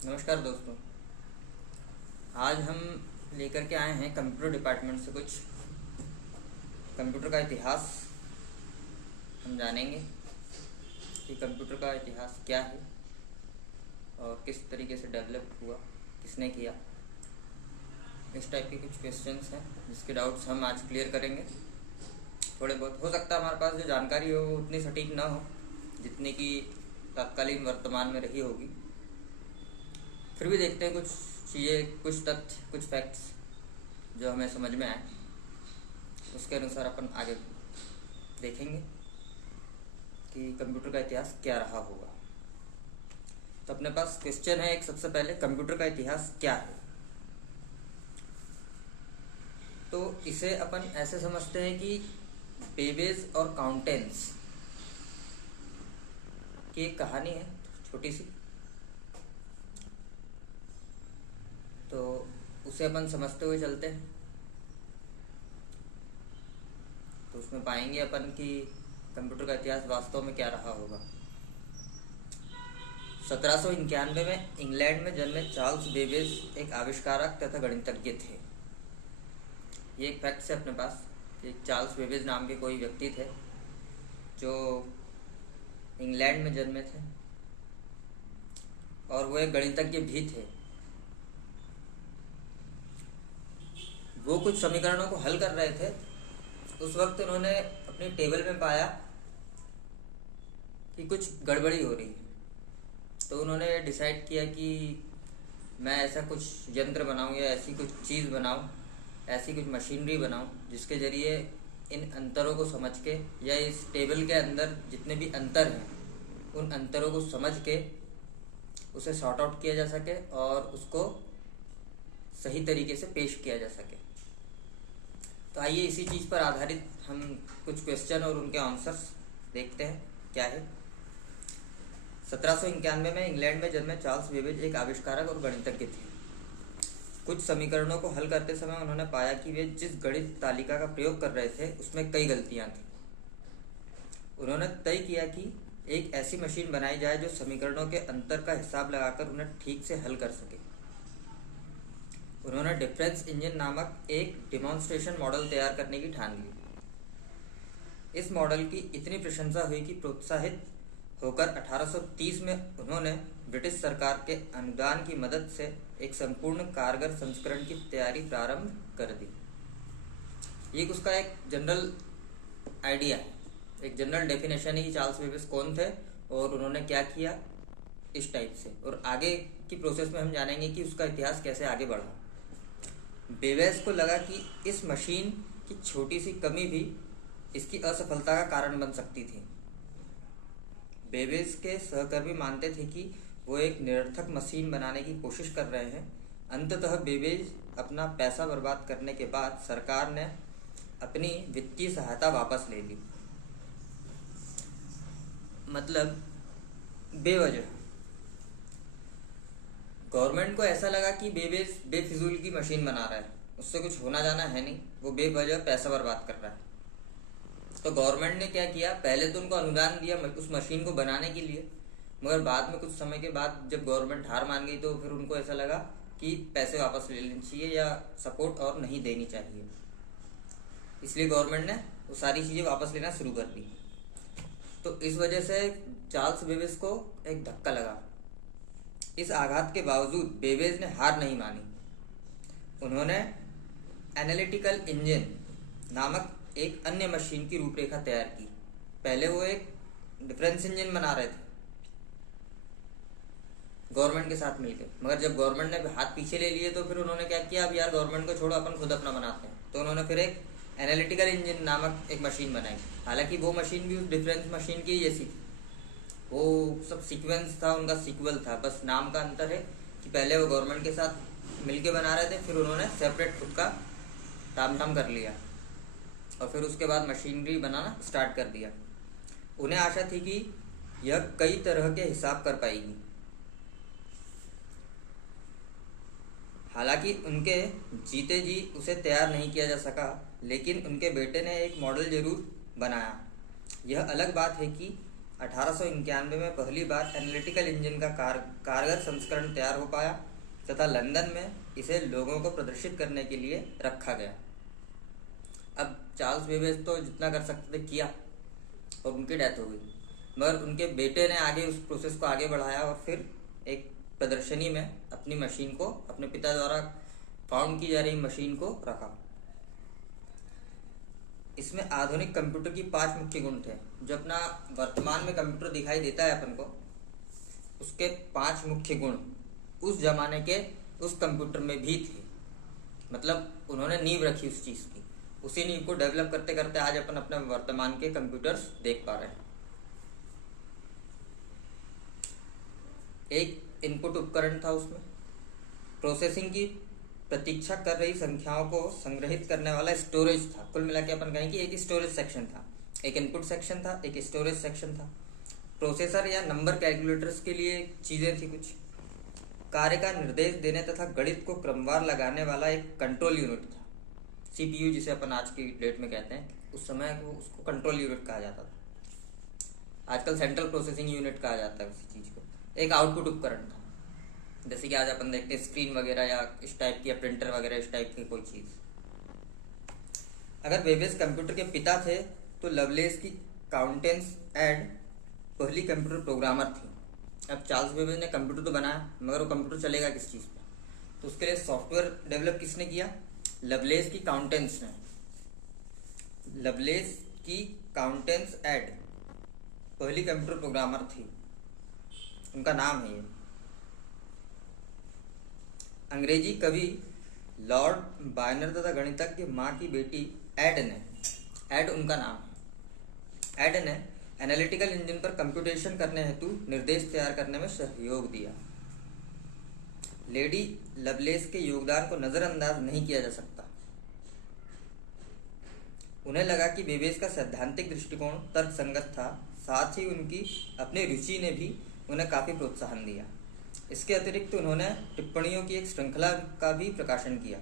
नमस्कार दोस्तों। आज हम लेकर के आए हैं कंप्यूटर डिपार्टमेंट से कुछ कंप्यूटर का इतिहास। हम जानेंगे कि कंप्यूटर का इतिहास क्या है और किस तरीके से डेवलप हुआ, किसने किया। इस टाइप के कुछ क्वेश्चंस हैं जिसके डाउट्स हम आज क्लियर करेंगे। थोड़े बहुत हो सकता है हमारे पास जो जानकारी हो वो उतनी सटीक ना हो जितनी कि तत्कालीन वर्तमान में रही होगी। फिर भी देखते हैं कुछ चीज़ें, कुछ तथ्य, कुछ फैक्ट्स जो हमें समझ में आए, उसके अनुसार अपन आगे देखेंगे कि कंप्यूटर का इतिहास क्या रहा होगा। तो अपने पास क्वेश्चन है एक, सबसे पहले कंप्यूटर का इतिहास क्या है। तो इसे अपन ऐसे समझते हैं कि बेबेज और काउंटेंस की एक कहानी है छोटी सी, तो उसे अपन समझते हुए चलते हैं। तो उसमें पाएंगे अपन कि कंप्यूटर का इतिहास वास्तव में क्या रहा होगा। 1791 में इंग्लैंड में जन्मे चार्ल्स बेबेज एक आविष्कारक तथा गणितज्ञ थे। ये एक फैक्ट है अपने पास। एक चार्ल्स बेबेज नाम के कोई व्यक्ति थे जो इंग्लैंड में जन्मे थे और वो एक गणितज्ञ भी थे। वो कुछ समीकरणों को हल कर रहे थे। उस वक्त उन्होंने अपनी टेबल में पाया कि कुछ गड़बड़ी हो रही है। तो उन्होंने डिसाइड किया कि मैं ऐसा कुछ यंत्र बनाऊं या ऐसी कुछ चीज़ बनाऊं, ऐसी कुछ मशीनरी बनाऊं जिसके ज़रिए इन अंतरों को समझ के या इस टेबल के अंदर जितने भी अंतर हैं उन अंतरों को समझ के उसे सॉर्ट आउट किया जा सके और उसको सही तरीके से पेश किया जा सके। तो आइए इसी चीज़ पर आधारित हम कुछ क्वेश्चन और उनके आंसर्स देखते हैं क्या है। 1791 में इंग्लैंड में जन्मे चार्ल्स बेबेज एक आविष्कारक और गणितज्ञ थे। कुछ समीकरणों को हल करते समय उन्होंने पाया कि वे जिस गणित तालिका का प्रयोग कर रहे थे उसमें कई गलतियां थीं। उन्होंने तय किया कि एक ऐसी मशीन बनाई जाए जो समीकरणों के अंतर का हिसाब लगाकर उन्हें ठीक से हल कर सके। उन्होंने डिफरेंस इंजन नामक एक डिमॉन्स्ट्रेशन मॉडल तैयार करने की ठान ली। इस मॉडल की इतनी प्रशंसा हुई कि प्रोत्साहित होकर 1830 में उन्होंने ब्रिटिश सरकार के अनुदान की मदद से एक संपूर्ण कारगर संस्करण की तैयारी प्रारंभ कर दी। ये उसका एक जनरल आइडिया है, एक जनरल डेफिनेशन है कि चार्ल्स बेबेज कौन थे और उन्होंने क्या किया, इस टाइप से। और आगे की प्रोसेस में हम जानेंगे कि उसका इतिहास कैसे आगे बढ़ा। बेबेज को लगा कि इस मशीन की छोटी सी कमी भी इसकी असफलता का कारण बन सकती थी। बेबेज के सहकर्मी मानते थे कि वो एक निरर्थक मशीन बनाने की कोशिश कर रहे हैं। अंततः बेबेज अपना पैसा बर्बाद करने के बाद सरकार ने अपनी वित्तीय सहायता वापस ले ली। मतलब बेवजह गवर्नमेंट को ऐसा लगा कि बेबेज बेफिजूल की मशीन बना रहा है, उससे कुछ होना जाना है नहीं, वो बेवजह पैसा बर्बाद कर रहा है। तो गवर्नमेंट ने क्या किया, पहले तो उनको अनुदान दिया उस मशीन को बनाने के लिए, मगर बाद में कुछ समय के बाद जब गवर्नमेंट हार मान गई तो फिर उनको ऐसा लगा कि पैसे वापस ले लेने चाहिए या सपोर्ट और नहीं देनी चाहिए। इसलिए गवर्नमेंट ने वो सारी चीज़ें वापस लेना शुरू कर दी। तो इस वजह से चार्ल्स बेबेज को एक धक्का लगा। इस आघात के बावजूद बेबेज ने हार नहीं मानी। उन्होंने एनालिटिकल इंजन नामक एक अन्य मशीन की रूपरेखा तैयार की। पहले वो एक डिफरेंस इंजन बना रहे थे गवर्नमेंट के साथ मिलकर, मगर जब गवर्नमेंट ने हाथ पीछे ले लिए तो फिर उन्होंने क्या किया, अब यार गवर्नमेंट को छोड़ो, अपन खुद अपना बनाते हैं। तो उन्होंने फिर एक एनालिटिकल इंजन नामक एक मशीन बनाई। हालांकि वो मशीन भी उस डिफरेंस मशीन की जैसी थी, वो सब सीक्वेंस था, उनका सीक्वल था, बस नाम का अंतर है कि पहले वो गवर्नमेंट के साथ मिलके बना रहे थे, फिर उन्होंने सेपरेट खुद का तामझाम कर लिया और फिर उसके बाद मशीनरी बनाना स्टार्ट कर दिया। उन्हें आशा थी कि यह कई तरह के हिसाब कर पाएगी। हालांकि उनके जीते जी उसे तैयार नहीं किया जा सका, लेकिन उनके बेटे ने एक मॉडल जरूर बनाया। यह अलग बात है कि 1891 में पहली बार एनालिटिकल इंजन का कारगर संस्करण तैयार हो पाया तथा लंदन में इसे लोगों को प्रदर्शित करने के लिए रखा गया। अब चार्ल्स बेबेज तो जितना कर सकते थे किया और उनकी डेथ हो गई, मगर उनके बेटे ने आगे उस प्रोसेस को आगे बढ़ाया और फिर एक प्रदर्शनी में अपनी मशीन को, अपने पिता द्वारा फाउंड की जा रही मशीन को रखा। इसमें आधुनिक कंप्यूटर की 5 मुख्य गुण थे। जो अपना वर्तमान में कंप्यूटर दिखाई देता है अपन को, उसके 5 मुख्य गुण उस जमाने के उस कंप्यूटर में भी थे। मतलब उन्होंने नींव रखी उस चीज की, उसी नींव को डेवलप करते करते आज अपन अपने वर्तमान के कंप्यूटर्स देख पा रहे हैं। एक इनपुट उपकरण था, उसमें प्रोसेसिंग की प्रतीक्षा कर रही संख्याओं को संग्रहित करने वाला स्टोरेज था। कुल मिला के अपन कहें कि एक स्टोरेज सेक्शन था, एक इनपुट सेक्शन था, एक स्टोरेज सेक्शन था। प्रोसेसर या नंबर कैलकुलेटर्स के लिए चीजें थी कुछ। कार्य का निर्देश देने तथा गणित को क्रमवार लगाने वाला एक कंट्रोल यूनिट था, सीपीयू जिसे अपन आज की डेट में कहते हैं, उस समय उसको कंट्रोल यूनिट कहा जाता था। आजकल सेंट्रल प्रोसेसिंग यूनिट कहा जाता है उसी चीज को। एक आउटपुट उपकरण था, जैसे कि आज अपन देखते हैं स्क्रीन वगैरह या इस टाइप की, या प्रिंटर वगैरह इस टाइप की कोई चीज। अगर बेबेज कंप्यूटर के पिता थे तो लवलेस की काउंटेंस एड पहली कंप्यूटर प्रोग्रामर थी। अब चार्ल्स बेबेज ने कंप्यूटर तो बनाया, मगर वो कंप्यूटर चलेगा किस चीज पे? तो उसके लिए सॉफ्टवेयर डेवलप किसने किया? लवलेस की काउंटेंस ने। लवलेस की काउंटेंस एड पहली कंप्यूटर प्रोग्रामर थी, उनका नाम है ये। अंग्रेजी कवि लॉर्ड बायनर तथा गणितज्ञ माँ की बेटी एड उनका नाम है। एड ने एनालिटिकल इंजन पर कंप्यूटेशन करने हेतु निर्देश तैयार करने में सहयोग दिया। लेडी लवलेस के योगदान को नजरअंदाज नहीं किया जा सकता। उन्हें लगा कि बेबेज का सैद्धांतिक दृष्टिकोण तर्कसंगत था, साथ ही उनकी अपनी रुचि ने भी उन्हें काफी प्रोत्साहन दिया। इसके अतिरिक्त उन्होंने टिप्पणियों की एक श्रृंखला का भी प्रकाशन किया,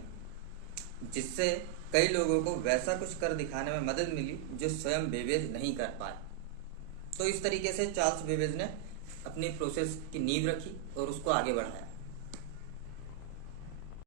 जिससे कई लोगों को वैसा कुछ कर दिखाने में मदद मिली जो स्वयं बेबेज नहीं कर पाए। तो इस तरीके से चार्ल्स बेबेज ने अपनी प्रोसेस की नींव रखी और उसको आगे बढ़ाया।